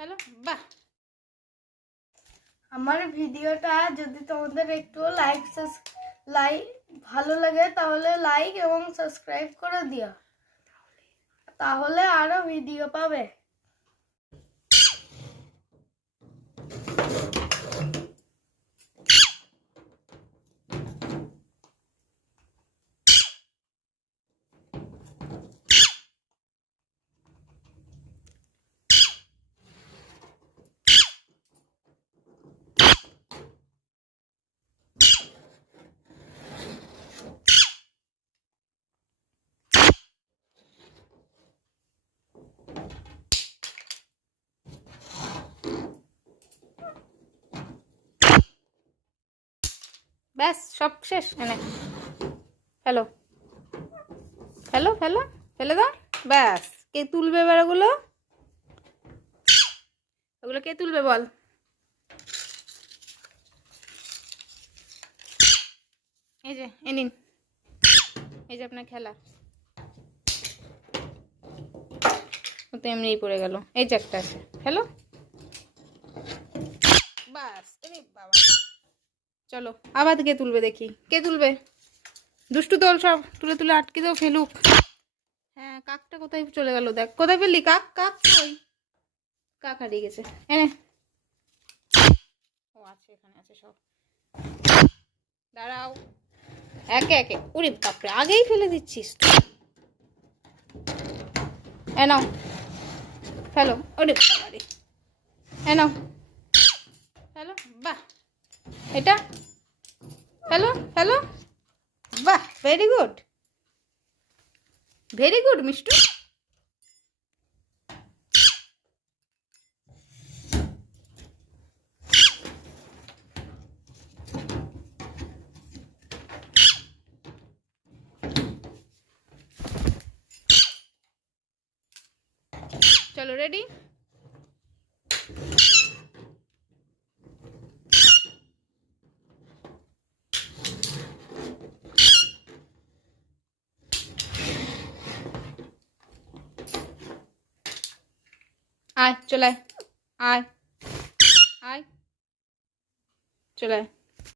Hello বাহ। আমার ভিডিওটা যদি তোমাদের একটু লাইক ভালো লাগে তাহলে লাইক এবং সাবস্ক্রাইব করে দিও, তাহলে আরো ভিডিও পাবে। ব্যাস সব শেষ। এনে হ্যালো হ্যালো হ্যালো ফেলে দাও। ব্যাস কে তুলবে এবার ওগুলো? ওগুলো কে তুলবে বল? এই যে এ নিন, এই যে আপনার খেলা। ও তো এমনিই পড়ে গেল। এই যে একটা আছে, হ্যালো বাস। এরে বাবা, চলো আবার কে তুলবে দেখি, কে তুলবে? দুষ্টু তোল, সব তুলে তুলে আটকে দাও, ফেলুক। হ্যাঁ, কাকটা কোথায় চলে গেল? দেখ কোথায় ফেললি কাক? কাক কই? কাক হারিয়ে গেছে। এনে, ও আছে, এখানে আছে সব। দাঁড়াও, একে একে। ওরে বাপরে, আগেই ফেলে দিচ্ছিস তো। এ নাও, ফেলো। ওরে বাবারে, এ নাও, ফেলো। বাহ, এটা ফেলো ফেলো। বাহ, very good, very good Mishtu. চলো রেডি? আয়, চলে আয়, আয় আয়, চলে আয়।